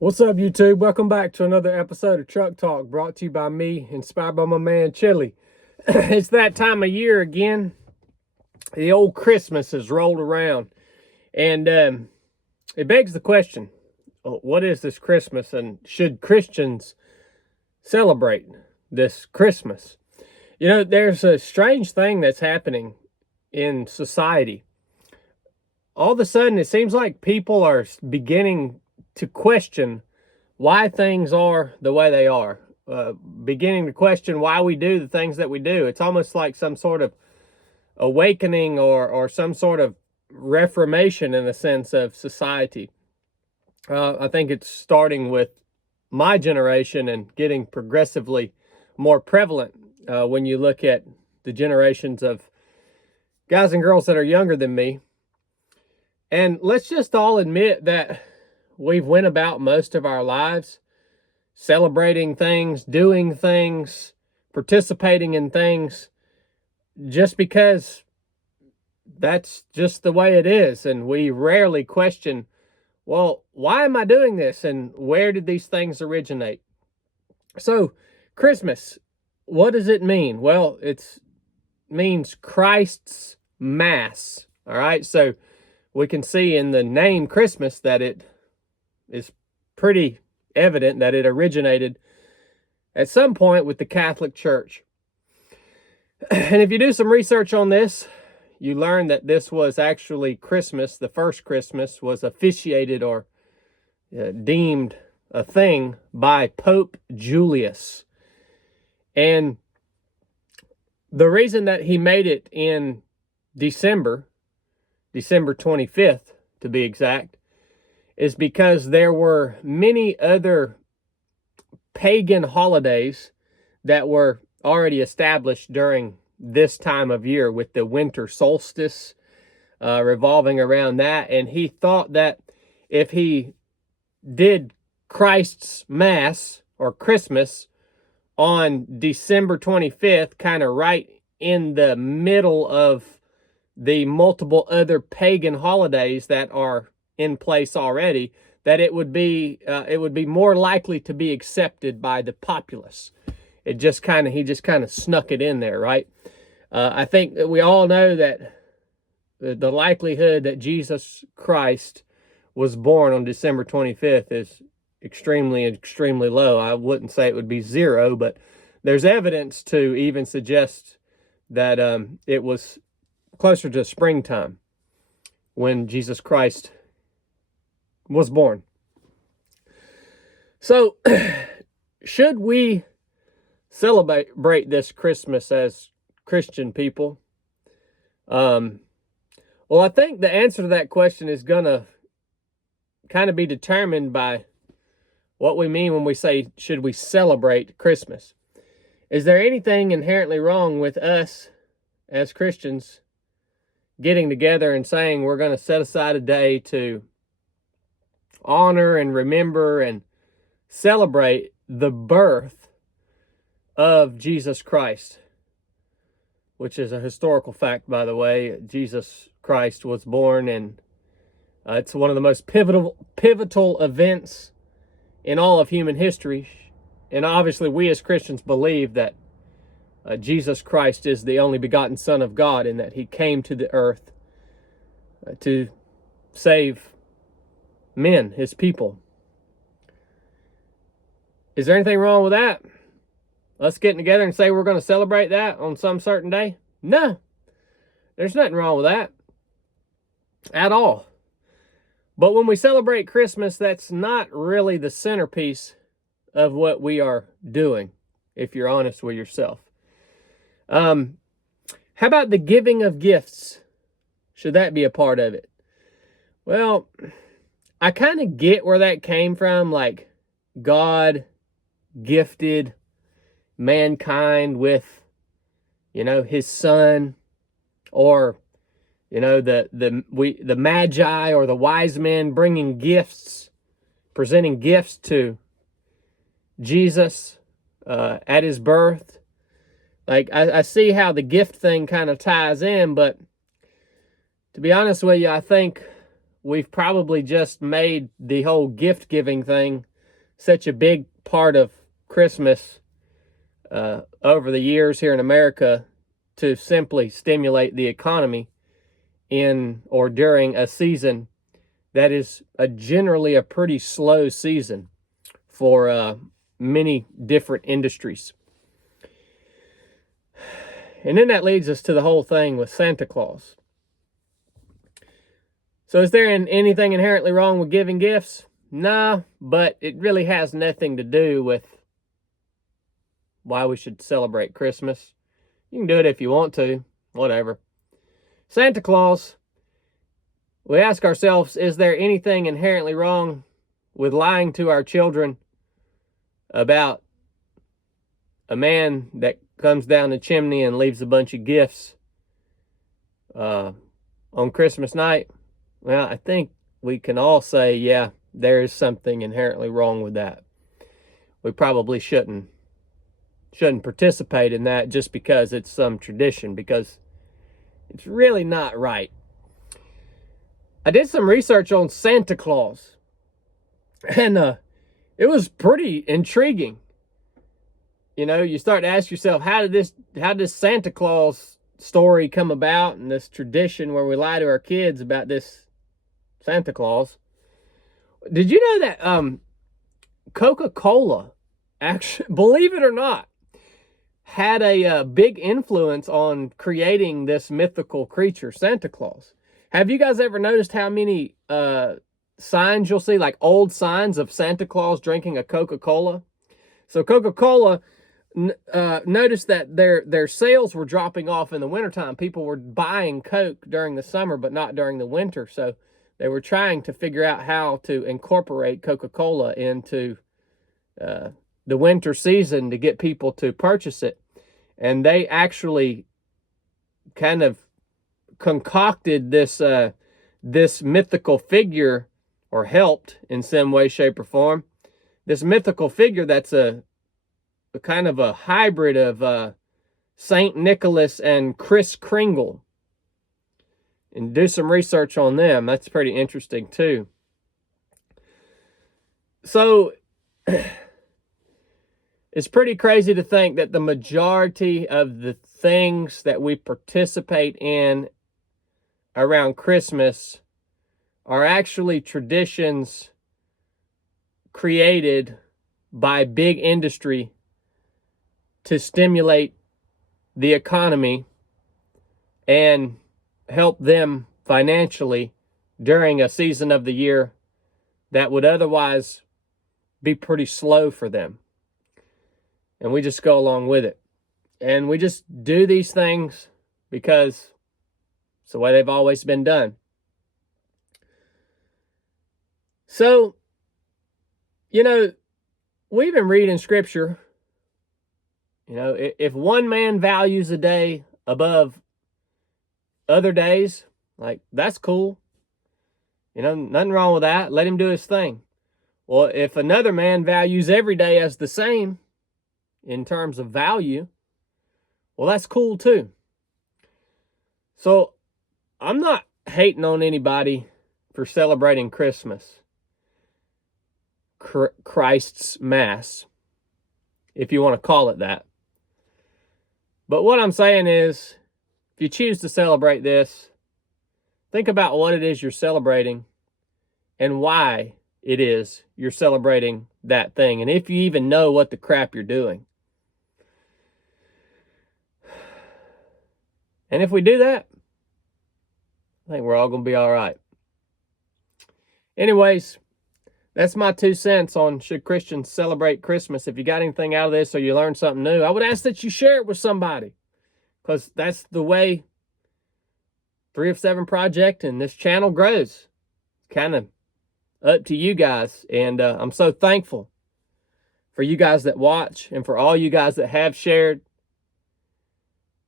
What's up, YouTube? Welcome back to another episode of Truck Talk, brought to you by me, inspired by my man Chili. It's that time of year again. The old Christmas has rolled around, and it begs the question, what is this Christmas, and should Christians celebrate this Christmas? You know, there's a strange thing that's happening in society. All of a sudden, it seems like people are beginning to question why things are the way they are, beginning to question why we do the things that we do. It's almost like some sort of awakening or some sort of reformation in a sense of society. I think it's starting with my generation and getting progressively more prevalent when you look at the generations of guys and girls that are younger than me. And let's just all admit that we've went about most of our lives celebrating things, doing things, participating in things, just because that's just the way it is. And we rarely question, well, why am I doing this? And where did these things originate? So, Christmas, what does it mean? Well, it means Christ's Mass. All right. So, we can see in the name Christmas that it is pretty evident that it originated at some point with the Catholic Church. And if you do some research on this, you learn that this was actually Christmas. The first Christmas was officiated or deemed a thing by Pope Julius. And the reason that he made it in December 25th to be exact, is because there were many other pagan holidays that were already established during this time of year, with the winter solstice revolving around that. And he thought that if he did Christ's Mass or Christmas on December 25th, kind of right in the middle of the multiple other pagan holidays that are in place already, that it would be more likely to be accepted by the populace. He just kind of snuck it in there, right? I think that we all know that the likelihood that Jesus Christ was born on December 25th is extremely low. I wouldn't say it would be zero, but there's evidence to even suggest that it was closer to springtime when Jesus Christ was born. So, should we celebrate this Christmas as Christian people? Well, I think the answer to that question is going to kind of be determined by what we mean when we say, should we celebrate Christmas? Is there anything inherently wrong with us as Christians getting together and saying we're going to set aside a day to honor and remember and celebrate the birth of Jesus Christ, which is a historical fact, by the way? Jesus Christ was born, and it's one of the most pivotal events in all of human history. And obviously, we as Christians believe that Jesus Christ is the only begotten Son of God, and that he came to the earth to save men, his people. Is there anything wrong with that? Us getting together and say we're going to celebrate that on some certain day? No. There's nothing wrong with that at all. But when we celebrate Christmas, that's not really the centerpiece of what we are doing, if you're honest with yourself. How about the giving of gifts? Should that be a part of it? Well, I kind of get where that came from. Like, God gifted mankind with, his son, or, the magi or the wise men bringing gifts, presenting gifts to Jesus at his birth. Like, I see how the gift thing kind of ties in, but to be honest with you, I think we've probably just made the whole gift-giving thing such a big part of Christmas over the years here in America to simply stimulate the economy in or during a season that is generally a pretty slow season for many different industries. And then that leads us to the whole thing with Santa Claus. So is there anything inherently wrong with giving gifts? Nah, but it really has nothing to do with why we should celebrate Christmas. You can do it if you want to, whatever. Santa Claus, we ask ourselves, is there anything inherently wrong with lying to our children about a man that comes down the chimney and leaves a bunch of gifts on Christmas night? Well, I think we can all say, yeah, there is something inherently wrong with that. We probably shouldn't participate in that just because it's some tradition, because it's really not right. I did some research on Santa Claus, and it was pretty intriguing. You know, you start to ask yourself, how did this Santa Claus story come about, and this tradition where we lie to our kids about this Santa Claus? Did you know that Coca-Cola, actually, believe it or not, had a big influence on creating this mythical creature, Santa Claus? Have you guys ever noticed how many signs you'll see, like old signs of Santa Claus drinking a Coca-Cola? So Coca-Cola noticed that their sales were dropping off in the wintertime. People were buying Coke during the summer, but not during the winter. So they were trying to figure out how to incorporate Coca-Cola into the winter season to get people to purchase it. And they actually kind of concocted this mythical figure, or helped in some way, shape, or form. This mythical figure that's a kind of a hybrid of St. Nicholas and Kris Kringle. And do some research on them. That's pretty interesting too. So it's pretty crazy to think that the majority of the things that we participate in around Christmas are actually traditions created by big industry to stimulate the economy and help them financially during a season of the year that would otherwise be pretty slow for them. And we just go along with it. And we just do these things because it's the way they've always been done. So, you know, we even read in Scripture, you know, if one man values a day above other days, like, that's cool. You know, nothing wrong with that. Let him do his thing. Well, if another man values every day as the same in terms of value, well, that's cool too. So I'm not hating on anybody for celebrating Christmas, Christ's Mass, if you want to call it that. But what I'm saying is, if you choose to celebrate this, think about what it is you're celebrating and why it is you're celebrating that thing, and if you even know what the crap you're doing. And if we do that, I think we're all going to be all right. Anyways, that's my 2 cents on should Christians celebrate Christmas. If you got anything out of this or you learned something new, I would ask that you share it with somebody, because that's the way 3 of 7 Project and this channel grows. Kind of up to you guys. And I'm so thankful for you guys that watch and for all you guys that have shared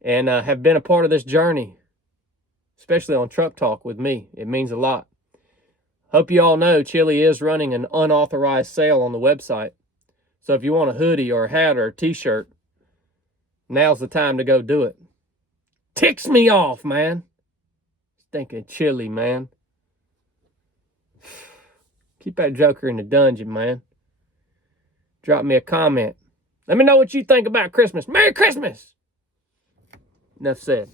and have been a part of this journey, especially on Truck Talk with me. It means a lot. Hope you all know Chili is running an unauthorized sale on the website. So if you want a hoodie or a hat or a t-shirt, now's the time to go do it. Ticks me off, man. Stinking Chili, man. Keep that joker in the dungeon, man. Drop me a comment. Let me know what you think about Christmas. Merry Christmas! Enough said.